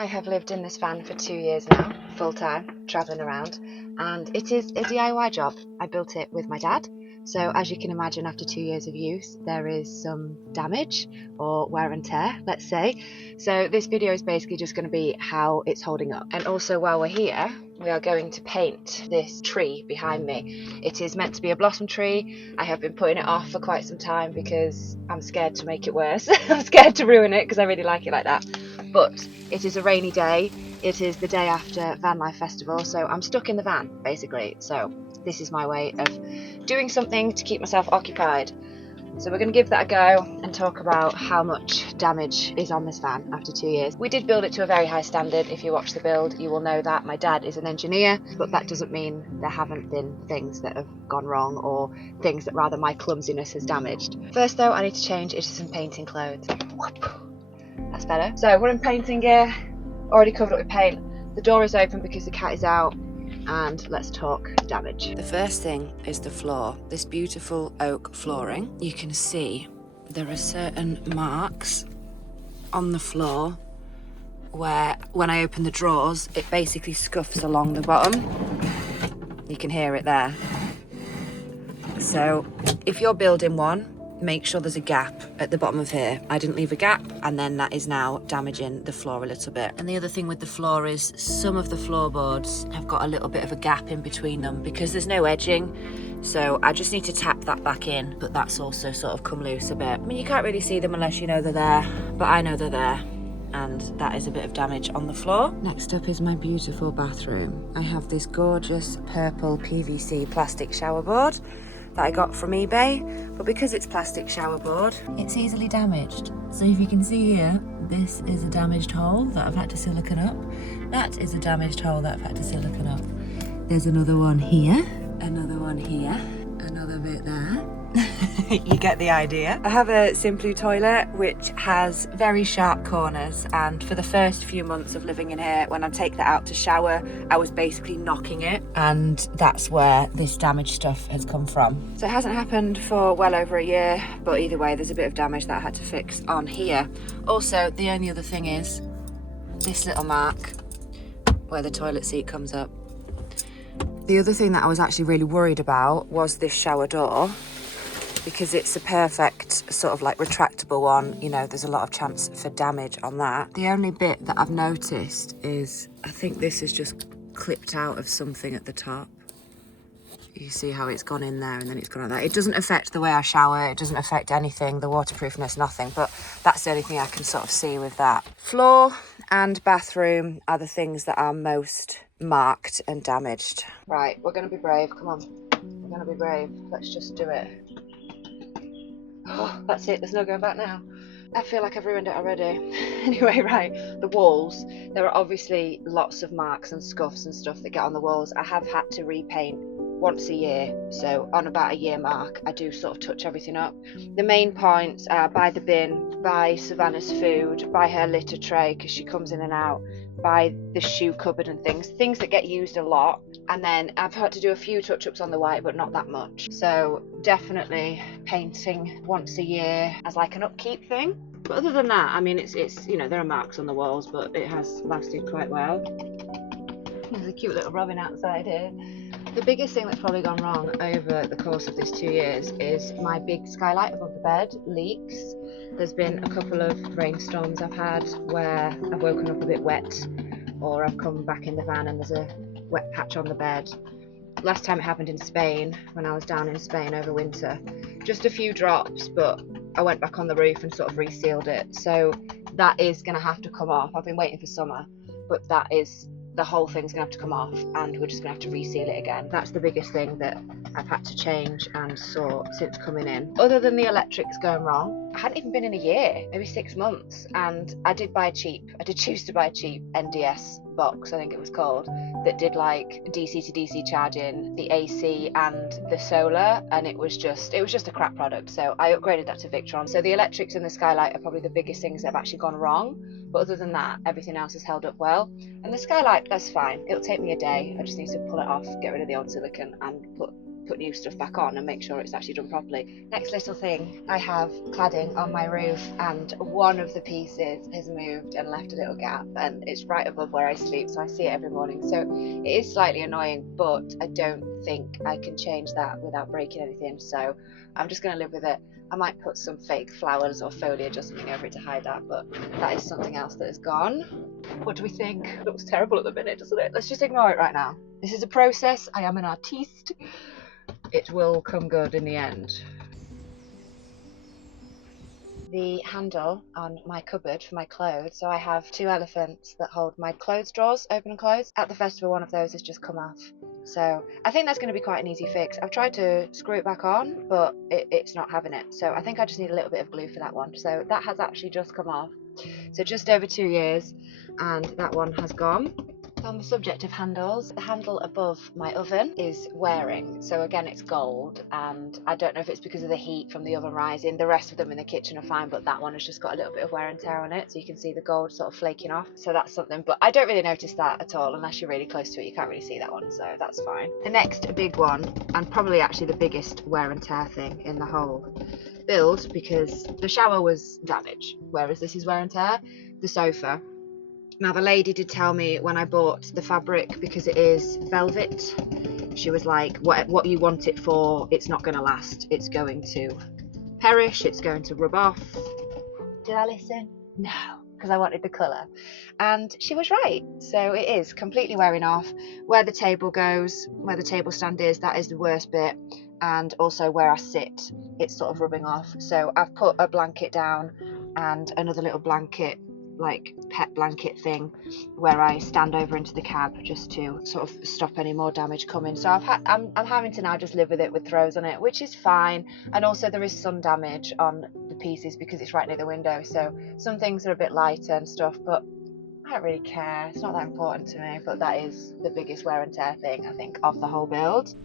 I have lived in this van for 2 years now, full time, travelling around, and it is a DIY job. I built it with my dad, so as you can imagine, after 2 years of use, there is some damage or wear and tear, let's say. So this video is basically just going to be how it's holding up. And also, while we're here, we are going to paint this tree behind me. It is meant to be a blossom tree. I have been putting it off for quite some time because I'm scared to make it worse. I'm scared to ruin it because I really like it like that. But it is a rainy day. It is the day after Van Life Festival, so I'm stuck in the van, basically. So this is my way of doing something to keep myself occupied. So we're going to give that a go and talk about how much damage is on this van after 2 years. We did build it to a very high standard. If you watch the build, you will know that. My dad is an engineer, but that doesn't mean there haven't been things that have gone wrong or things that rather my clumsiness has damaged. First though, I need to change into some painting clothes. Whoop. That's better. So we're in painting gear, already covered up with paint. The door is open because the cat is out, and let's talk damage. The first thing is the floor. This beautiful oak flooring. You can see there are certain marks on the floor where when I open the drawers, it basically scuffs along the bottom. You can hear it there. So if you're building one, make sure there's a gap at the bottom of here. I didn't leave a gap, and then that is now damaging the floor a little bit. And the other thing with the floor is some of the floorboards have got a little bit of a gap in between them because there's no edging. So I just need to tap that back in, but that's also sort of come loose a bit. I mean, you can't really see them unless you know they're there, but I know they're there. And that is a bit of damage on the floor. Next up is my beautiful bathroom. I have this gorgeous purple PVC plastic shower board that I got from eBay, but because it's plastic shower board, it's easily damaged. So if you can see here, this is a damaged hole that I've had to silicone up. That is a damaged hole that I've had to silicone up. There's another one here, another one here, another bit there. You get the idea. I have a Simply toilet which has very sharp corners, and for the first few months of living in here, when I take that out to shower, I was basically knocking it, and that's where this damaged stuff has come from. So it hasn't happened for well over a year, but either way there's a bit of damage that I had to fix on here. Also, the only other thing is this little mark where the toilet seat comes up. The other thing that I was actually really worried about was this shower door, because it's a perfect sort of like retractable one. You know, there's a lot of chance for damage on that. The only bit that I've noticed is I think this is just clipped out of something at the top. You see how it's gone in there and then it's gone like that. It doesn't affect the way I shower, it doesn't affect anything, the waterproofness, nothing, but that's the only thing I can sort of see with that. Floor and bathroom are the things that are most marked and damaged. Right, we're gonna be brave, come on. We're gonna be brave, let's just do it. Oh, that's it, there's no going back now. I feel like I've ruined it already. Anyway, right, the walls. There are obviously lots of marks and scuffs and stuff that get on the walls. I have had to repaint once a year, so on about a year mark, I do sort of touch everything up. The main points are by the bin, by Savannah's food, by her litter tray, because she comes in and out, by the shoe cupboard and things that get used a lot. And then I've had to do a few touch-ups on the white, but not that much. So definitely painting once a year as like an upkeep thing. But other than that, I mean, it's you know, there are marks on the walls, but it has lasted quite well. There's a cute little robin outside here. The biggest thing that's probably gone wrong over the course of this 2 years is my big skylight above the bed leaks. There's been a couple of rainstorms I've had where I've woken up a bit wet, or I've come back in the van and there's a wet patch on the bed. Last time it happened in Spain, when I was down in Spain over winter. Just a few drops, but I went back on the roof and sort of resealed it. So that is going to have to come off. I've been waiting for summer, but the whole thing's going to have to come off, and we're just going to have to reseal it again. That's the biggest thing that I've had to change and sort since coming in. Other than the electrics going wrong, I hadn't even been in a year, maybe 6 months, and I did choose to buy a cheap NDS box, I think it was called, that did like DC to DC charging, the AC and the solar, and it was just a crap product. So I upgraded that to Victron. So the electrics and the Skylight are probably the biggest things that have actually gone wrong, but other than that, everything else has held up well. And the Skylight, that's fine, it'll take me a day. I just need to pull it off, get rid of the old silicone and put put new stuff back on and make sure it's actually done properly. Next little thing, I have cladding on my roof, and one of the pieces has moved and left a little gap, and it's right above where I sleep, so I see it every morning. So it is slightly annoying, but I don't think I can change that without breaking anything, so I'm just going to live with it. I might put some fake flowers or foliage or something over it to hide that, but that is something else that is gone. What do we think? It looks terrible at the minute, doesn't it? Let's just ignore it right now. This is a process. I am an artiste. It will come good in the end. The handle on my cupboard for my clothes, so I have 2 elephants that hold my clothes drawers open and close. At the festival, one of those has just come off, so I think that's going to be quite an easy fix. I've tried to screw it back on, but it's not having it, so I think I just need a little bit of glue for that one. So that has actually just come off, so just over 2 years, and that one has gone. On the subject of handles, the handle above my oven is wearing, so again it's gold, and I don't know if it's because of the heat from the oven rising. The rest of them in the kitchen are fine, but that one has just got a little bit of wear and tear on it, so you can see the gold sort of flaking off, so that's something. But I don't really notice that at all unless you're really close to it. You can't really see that one, so that's fine. The next big one, and probably actually the biggest wear and tear thing in the whole build, because the shower was damaged, whereas this is wear and tear, the sofa. Now, the lady did tell me when I bought the fabric, because it is velvet, she was like, what you want it for, it's not going to last. It's going to perish, it's going to rub off. Did I listen? No, because I wanted the colour. And she was right. So it is completely wearing off. Where the table goes, where the table stand is, that is the worst bit. And also where I sit, it's sort of rubbing off. So I've put a blanket down and another little blanket, like pet blanket thing, where I stand over into the cab just to sort of stop any more damage coming. So I'm having to now just live with it with throws on it, which is fine. And also there is sun damage on the pieces because it's right near the window, so some things are a bit lighter and stuff, but I don't really care. It's not that important to me. But that is the biggest wear and tear thing, I think, of the whole build.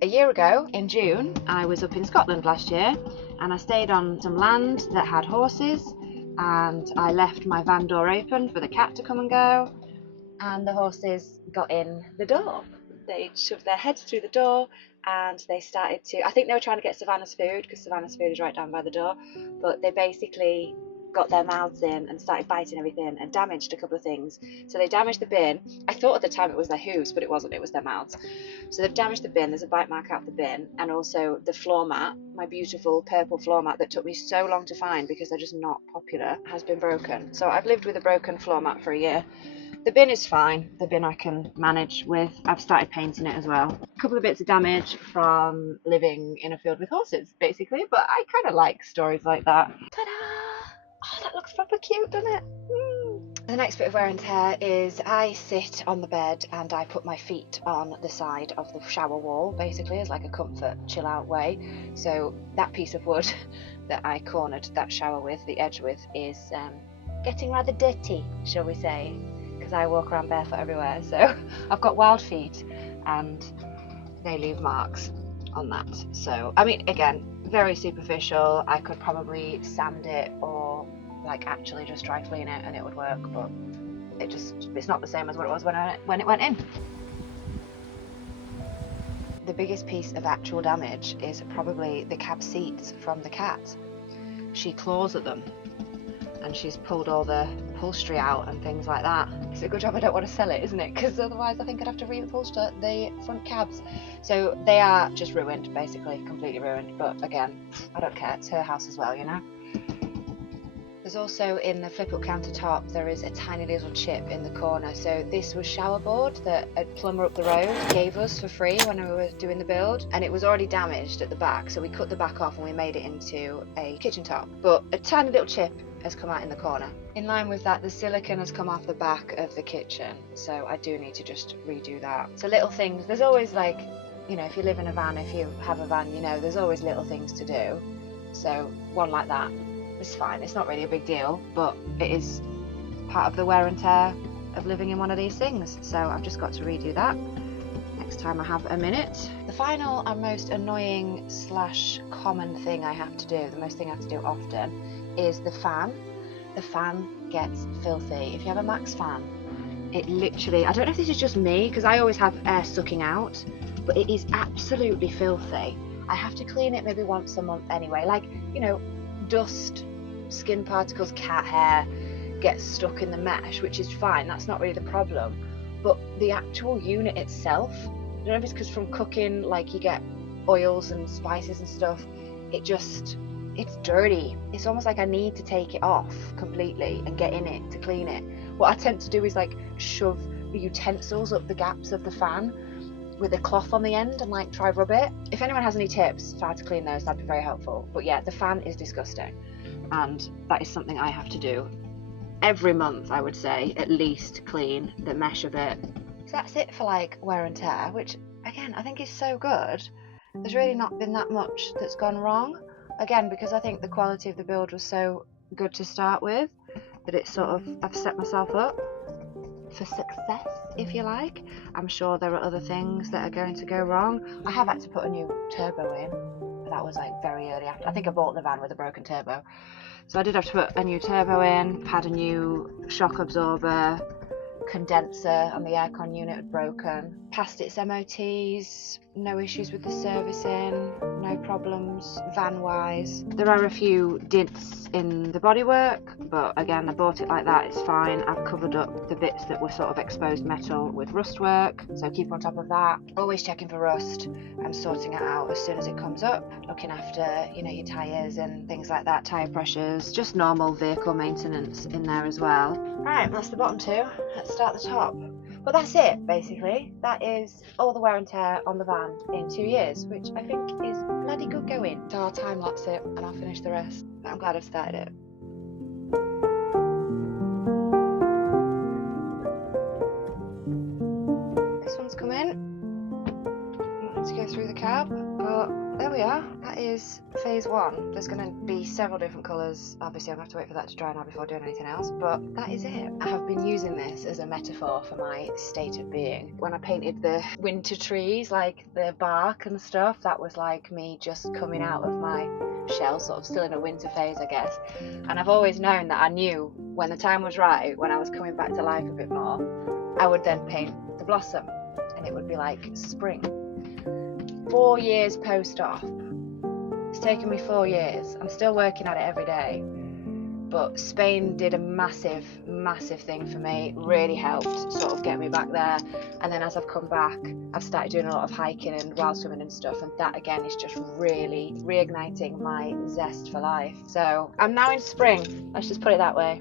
A year ago in June, I was up in Scotland last year, and I stayed on some land that had horses, and I left my van door open for the cat to come and go, and the horses got in the door. They shoved their heads through the door and they started to, I think they were trying to get Savannah's food, because Savannah's food is right down by the door, but they basically got their mouths in and started biting everything and damaged a couple of things. So they damaged the bin. I thought at the time it was their hooves, but it wasn't, it was their mouths. So they've damaged the bin, there's a bite mark out the bin, and also the floor mat, my beautiful purple floor mat that took me so long to find because they're just not popular, has been broken. So I've lived with a broken floor mat for a year. The bin is fine, the bin I can manage with. I've started painting it as well. A couple of bits of damage from living in a field with horses, basically, but I kind of like stories like that. Ta-da! Oh, that looks proper cute, doesn't it? The next bit of wear and tear is I sit on the bed and I put my feet on the side of the shower wall, basically, as like a comfort, chill out way. So that piece of wood that I cornered that shower with, the edge with, is getting rather dirty, shall we say, because I walk around barefoot everywhere. So I've got wild feet and they leave marks on that. So, I mean, again, very superficial. I could probably sand it or like actually just try clean it and it would work, but it's not the same as what it was when it went in. The biggest piece of actual damage is probably the cab seats from the cat. She claws at them and she's pulled all the upholstery out and things like that. It's a good job I don't want to sell it, isn't it? Because otherwise I think I'd have to re-upholster the front cabs. So they are just ruined, basically, completely ruined. But again, I don't care, it's her house as well, you know? There's also, in the flip-up countertop, there is a tiny little chip in the corner. So this was shower board that a plumber up the road gave us for free when we were doing the build, and it was already damaged at the back, so we cut the back off and we made it into a kitchen top. But a tiny little chip has come out in the corner. In line with that, the silicone has come off the back of the kitchen, so I do need to just redo that. So little things, there's always, like, you know, if you live in a van, if you have a van, you know, there's always little things to do. So one like that, it's fine, it's not really a big deal, but it is part of the wear and tear of living in one of these things, so I've just got to redo that next time I have a minute. The final and most annoying slash common thing I have to do, the most thing I have to do often, is the fan. The fan gets filthy. If you have a Max fan, it literally, I don't know if this is just me, because I always have air sucking out, but it is absolutely filthy. I have to clean it maybe once a month anyway. Like, you know, dust, skin particles, cat hair gets stuck in the mesh, which is fine, that's not really the problem. But the actual unit itself, I don't know if it's because from cooking, like you get oils and spices and stuff, it's dirty. It's almost like I need to take it off completely and get in it to clean it. What I tend to do is like shove the utensils up the gaps of the fan with a cloth on the end and like try rub it. If anyone has any tips for how to clean those, that'd be very helpful. But yeah, the fan is disgusting, and that is something I have to do every month, I would say, at least clean the mesh of it. So that's it for like wear and tear, which again I think is so good. There's really not been that much that's gone wrong, again because I think the quality of the build was so good to start with that it's sort of, I've set myself up for success, if you like. I'm sure there are other things that are going to go wrong. I have had to put a new turbo in, but that was like very early after. I think I bought the van with a broken turbo, so I did have to put a new turbo in, had a new shock absorber, condenser on the aircon unit had broken, passed its MOTs, no issues with the servicing, no problems van wise. There are a few dents in the bodywork, but again I bought it like that, it's fine. I've covered up the bits that were sort of exposed metal with rust work, so keep on top of that. Always checking for rust and sorting it out as soon as it comes up, looking after, you know, your tyres and things like that, tyre pressures, just normal vehicle maintenance in there as well. Right, that's the bottom two. Let's start the top. But that's it, basically. That is all the wear and tear on the van in 2 years, which I think is bloody good going. So I'll time lapse it and I'll finish the rest. But I'm glad I've started it. This one's come in. I'm not to go through the cab, but there we are. That is phase one. There's going to be several different colours. Obviously I'm going to have to wait for that to dry now before doing anything else, but that is it. I have been using this as a metaphor for my state of being. When I painted the winter trees, like the bark and stuff, that was like me just coming out of my shell, sort of still in a winter phase, I guess. And I've always known that I knew when the time was right, when I was coming back to life a bit more, I would then paint the blossom and it would be like spring. 4 years post-op. It's taken me 4 years. I'm still working at it every day. But Spain did a massive, massive thing for me. It really helped sort of get me back there. And then as I've come back, I've started doing a lot of hiking and wild swimming and stuff. And that again is just really reigniting my zest for life. So I'm now in spring. Let's just put it that way.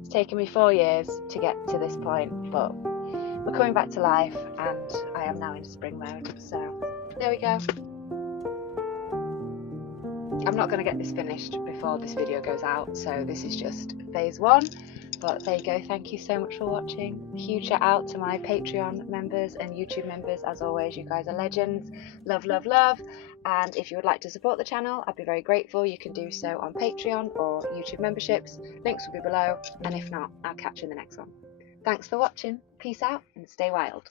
It's taken me 4 years to get to this point, but we're coming back to life and I am now in spring mode. So there we go. I'm not going to get this finished before this video goes out, so this is just phase one. But there you go, thank you so much for watching. Huge shout out to my Patreon members and YouTube members. As always, you guys are legends. Love, love, love. And if you would like to support the channel, I'd be very grateful. You can do so on Patreon or YouTube memberships. Links will be below. And if not, I'll catch you in the next one. Thanks for watching. Peace out and stay wild.